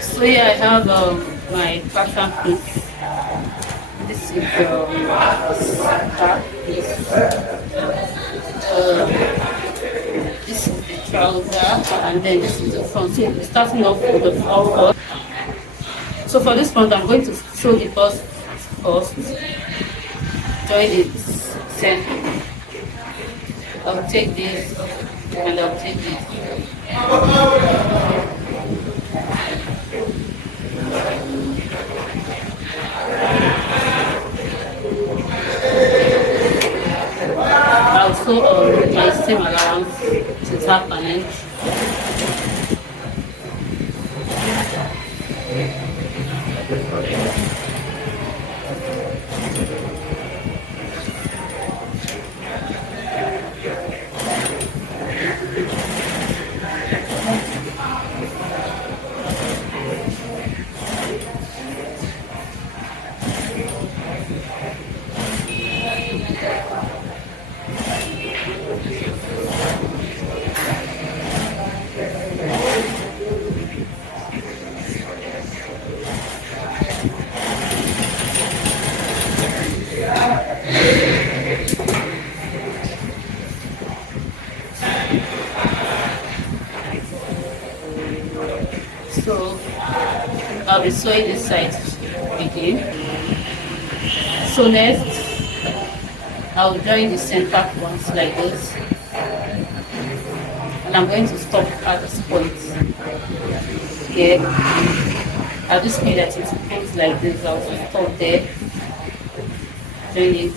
So yeah, I have my fashion piece. This is back piece. This is the trouser, and then this is the front. So we're starting off with the front. So for this front, I'm going to sew the bust first. Join it center. I'll take this and I'll take this. I'll sew my seam allowance to half an inch. So I'll be sewing this side again. So next I'll join the center ones like this, and I'm going to stop at this point here. At this point that it goes like this, I'll stop there, join it.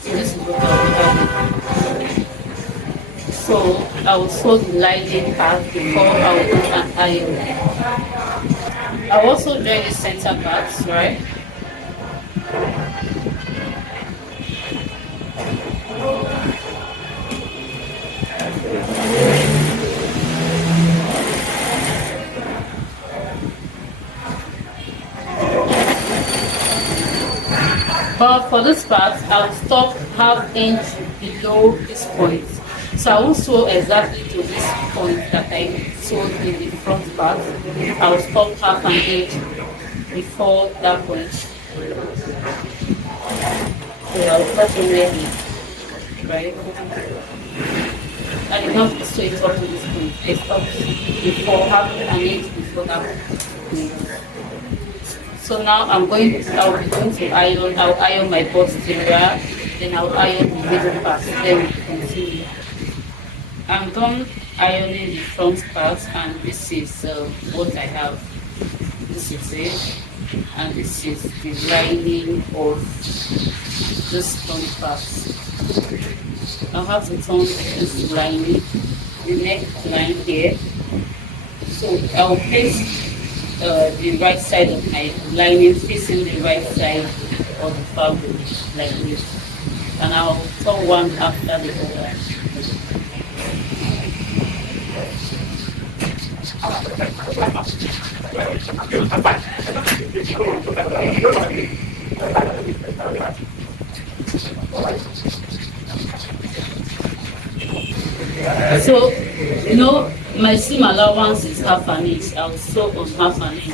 So this is what I'll be having. So I will sew the lining part before I will put an iron. I'll also join the center parts, right? But for this part, I'll stop half inch below this point. So I will sew exactly to this point that I sewed in the front part. I'll stop half an inch before that point. So I'll cut it ready, right? And you have to sew it up to this point. I stop before half an inch before that point. So now I'll be going to iron. I'll iron my bust area, then I'll iron the middle part. Then we continue. I'm done ironing the front part, and this is what I have. This is it, and this is the lining of this front part. I'll have to turn this lining, the neckline here. So I'll place the right side of my lining facing the right side of the fabric like this, and I'll turn one after the other. So, my seam allowance is half an inch. I'll sew on half an inch.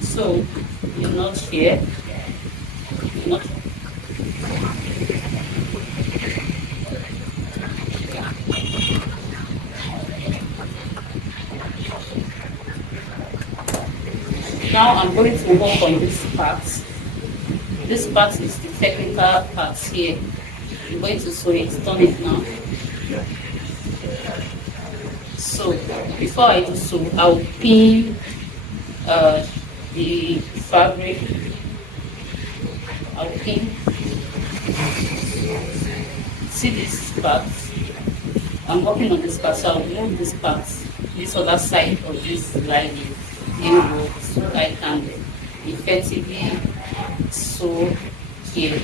So, you're not here. Not Now I'm going to work on this part. This part is the technical part here. I'm going to sew it, turn it now. So before I do so, I'll pin the fabric. I'll pin. See this part? I'm working on this part, so I'll move this part, this other side of this lining inward, so I can effectively sew here.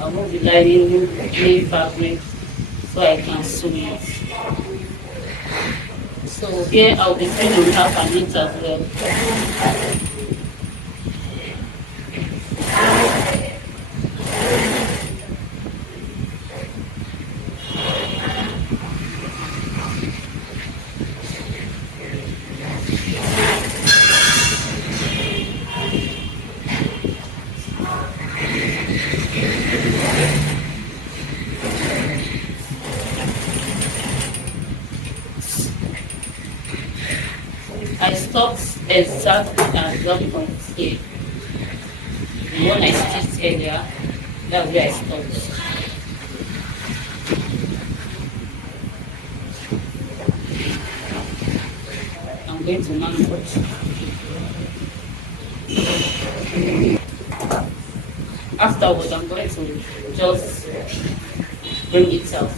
I'll move the lining, move the plain fabric, so I can sew it. So here I'll be pinning half an inch as well. I stopped exactly at that point here. The one I stitched earlier, that's where I stopped. I'm going to man cut. Afterwards, I'm going to just bring it out.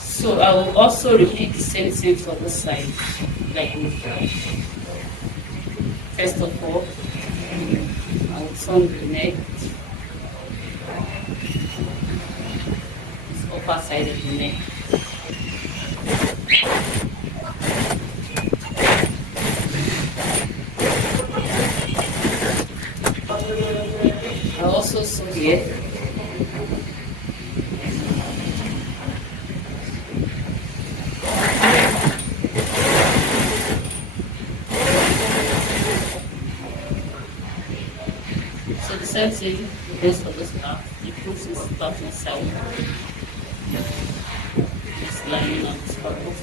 So I will also repeat the same thing for this side, like this. First of all, I will turn the neck, this upper side of the neck. I also sew here. So the same thing goes for this part. You put this part inside. This lining on this purple.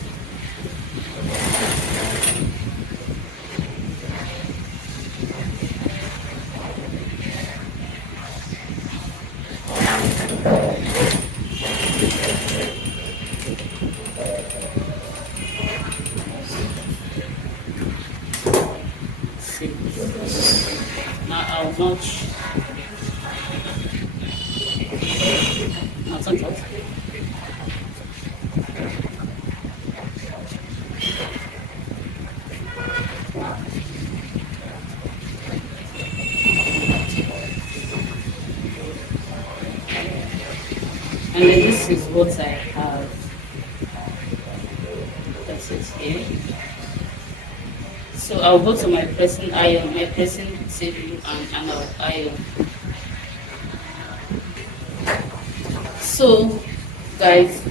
Now I'll notch. Now touch it. And then this is what I have. That's it here. So I'll go to my pressing iron, my pressing table, and I'll iron. So, guys,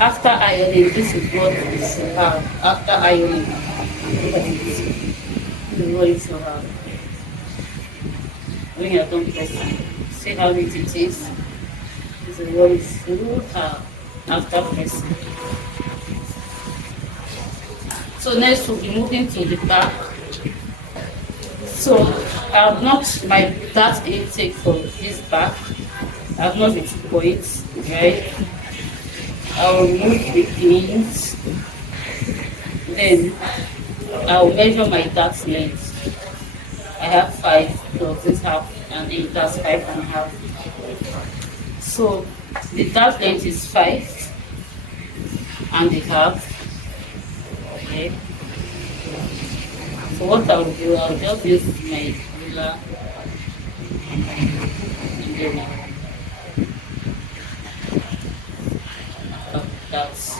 after ironing, this is what you should have. After ironing, look at this. This is what you should have. When you're done pressing, see how neat it is. This is what you should have after pressing. So next we'll be moving to the back. So I've not my that intake for this back. I've not its points, right? I'll remove the pins. Then I'll measure my dart length. I have 5 plus this half, and it has 5.5. So the dart length is 5.5. Okay. So what I'll do, I'll just use my ruler and then that's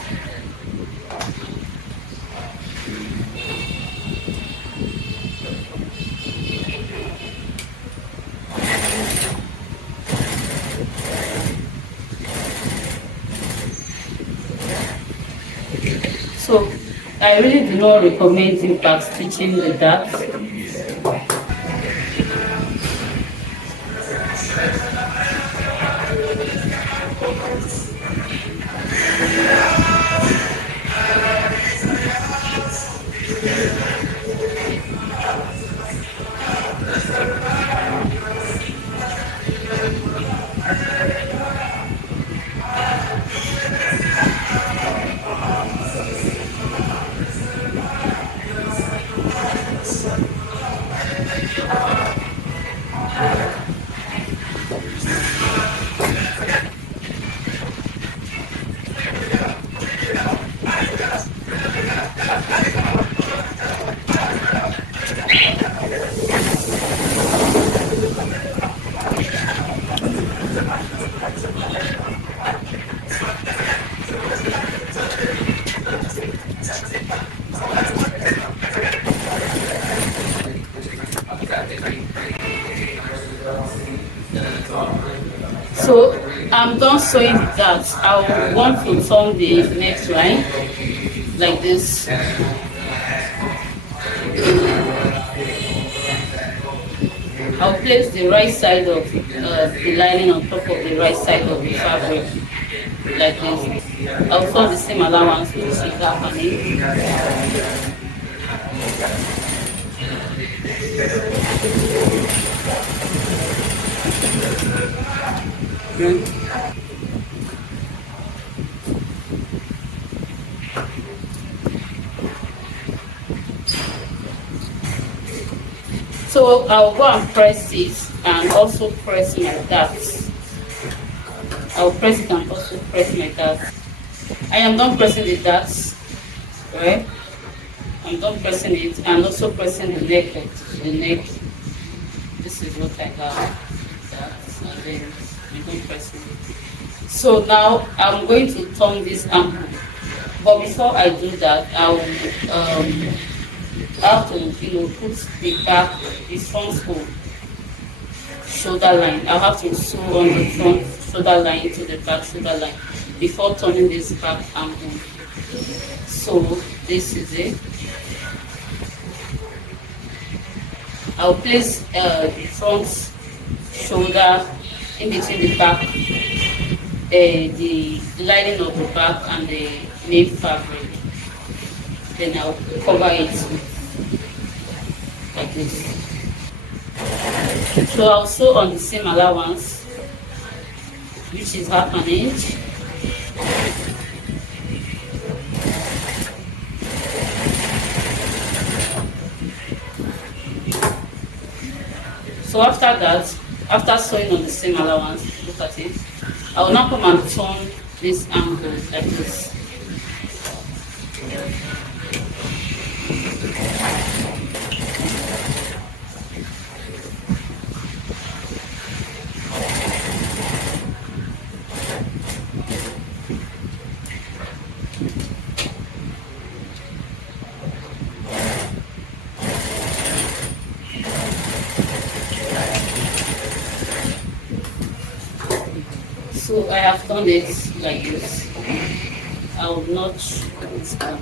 I really do not recommend you back stitching the darts. So I'm done sewing the darts. I want to turn the neckline like this. I'll place the right side of the lining on top of the right side of the fabric like this. I'll sew the same allowance which is happening. So I'll go and press it and also press my darts. I'll press it and also press my darts. I am done pressing the darts, right? I'm done pressing it and also pressing the neck. The neck. This is what I have. Darts and then I'm done pressing it. So now I'm going to turn this ankle. But before I do that, I'll have to, put the back, the front shoulder line. I'll have to sew on the front shoulder line to the back shoulder line before turning this back ankle. So this is it. I'll place the front shoulder in between the back, the lining of the back and the main fabric. Then I'll cover it like this. So I'll sew on the same allowance, which is half an inch. So after that, after sewing on the same allowance, look at it, I will now come and turn this angle like this. So I have done it like this. I will notch this down.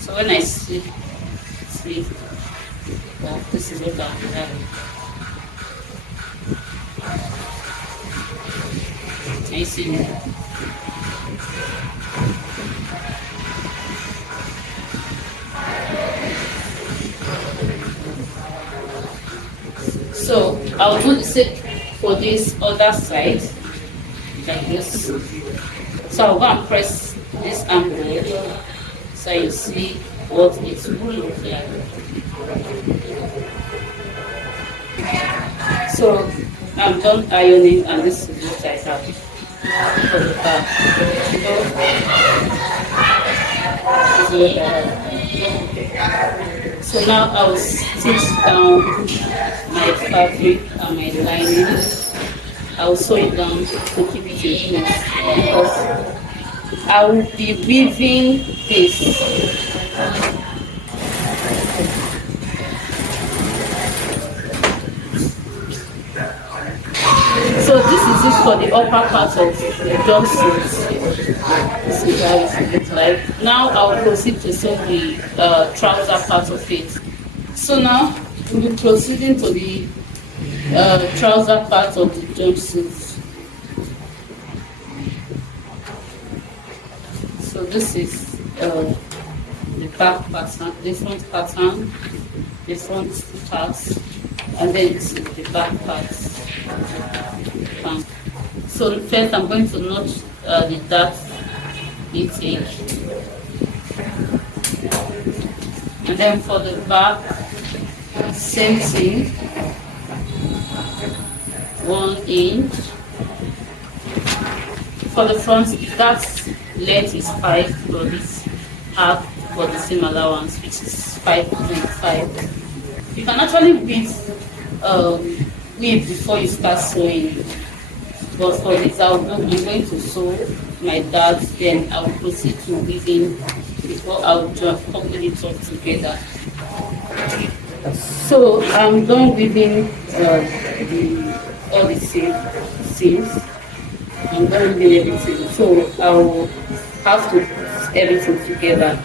So when I sleep, well, this is what I'm having. I see. So I'll do the same for this other side, like this. So I'll go and press this angle so you see what it will look like. So I'm done ironing and this is what I have for the back. So now I'll stitch down my fabric and my lining. I'll sew it down to keep it in place because I will be weaving this. This is for the upper part of the jumpsuit. This is how it looks like. Now I'll proceed to sew the trouser part of it. So now we'll be proceeding to the trouser part of the jumpsuit. So this is the back pattern, the front pattern, the front part, and then this is the back part. So first I'm going to notch the dart intake, and then for the back, same thing, 1 inch. For the front, that length is 5 for this half for the seam allowance, which is 5.5. You can actually weave before you start sewing, but for this I'm going to sew my darts, then I will proceed to weaving before I will couple it all together. So I'm done weaving all the seams. I'm done weaving everything, so I will have to put everything together.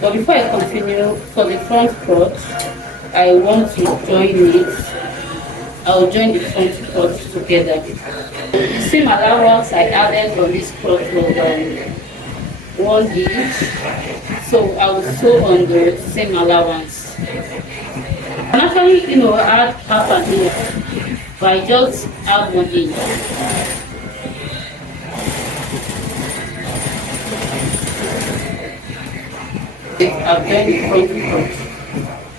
But before I continue, for the front crotch, I want to join it. I'll join the front crotch together. The seam allowance I added on this crotch was 1 inch, so I will sew on the seam allowance. And actually, add half an inch, but I just add 1 inch. I've joined the front crotch.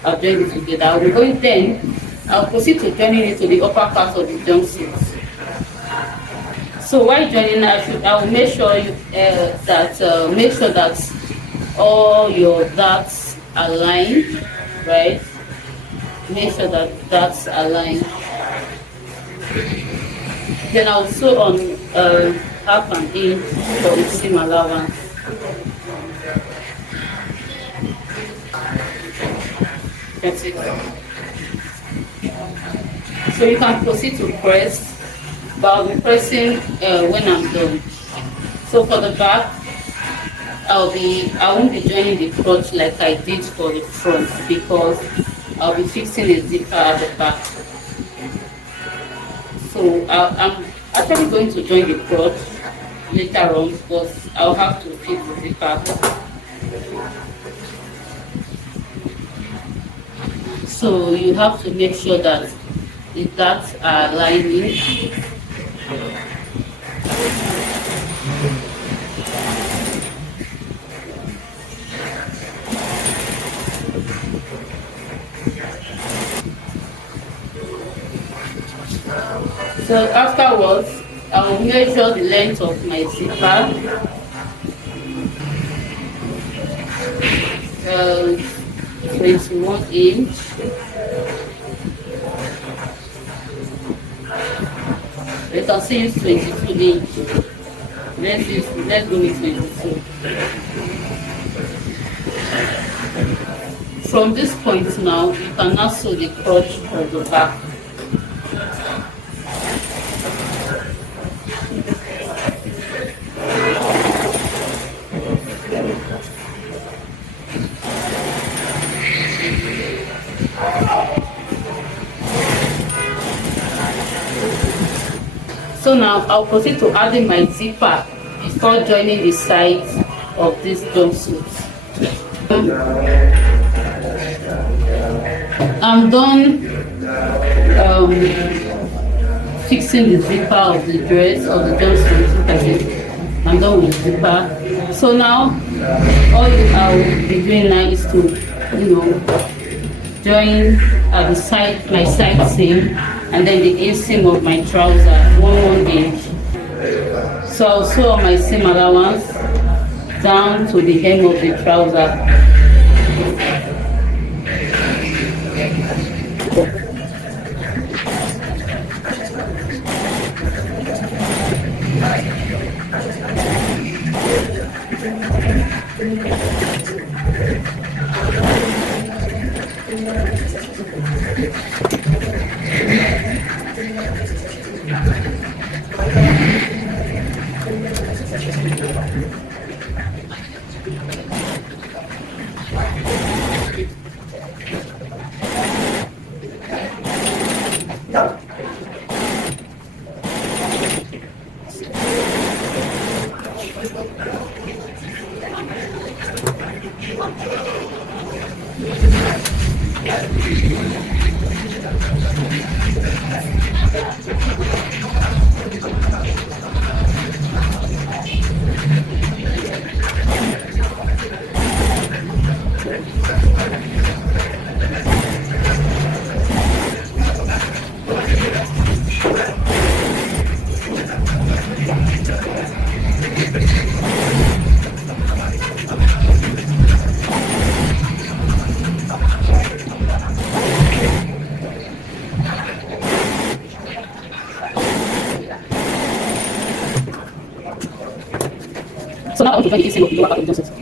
I've joined it together. I'll be going then. I'll proceed to joining it to the upper part of the jumpsuit. So while joining, I will make sure that all your darts align, right? Make sure that that's aligned. Then I'll sew on half an inch for the seam allowance. That's it. So you can proceed to press, but I'll be pressing when I'm done. So for the back, I won't be joining the crotch like I did for the front, because I'll be fixing a zipper at the back. So I'm actually going to join the crotch later on, because I'll have to fix the zipper. So you have to make sure that the darts are lining. So afterwards, I will measure the length of my zipper. 21 inch. Let us say it's 22 inch. Let's go with 22. From this point now, you can now sew the crotch of the back. So now I'll proceed to adding my zipper before joining the sides of this jumpsuit. I'm done fixing the zipper of the dress or the jumpsuit. I'm done with the zipper. So now all I will be doing now is to join at the side, my side seam, and then the inseam of my trouser, 1 inch. So I'll sew on my seam allowance down to the hem of the trouser. So now I want to join the inside of the lower part of the jumpsuit.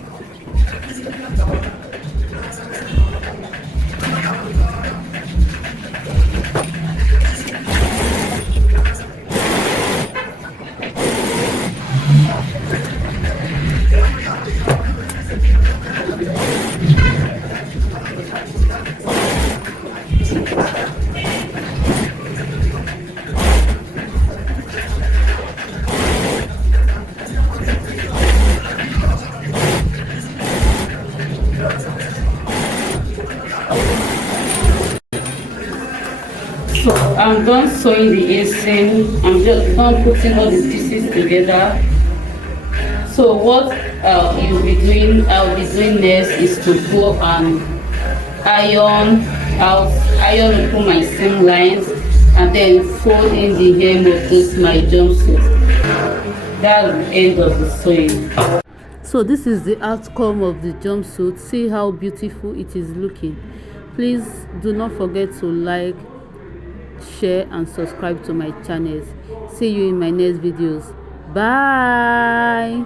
So I'm done sewing the inseam. I'm just done putting all the pieces together. So what I'll be doing next is to go and iron. I'll iron put my seam lines and then fold in the hem of this my jumpsuit. That's the end of the sewing. So this is the outcome of the jumpsuit. See how beautiful it is looking. Please do not forget to like, share and subscribe to my channels. See you in my next videos. Bye.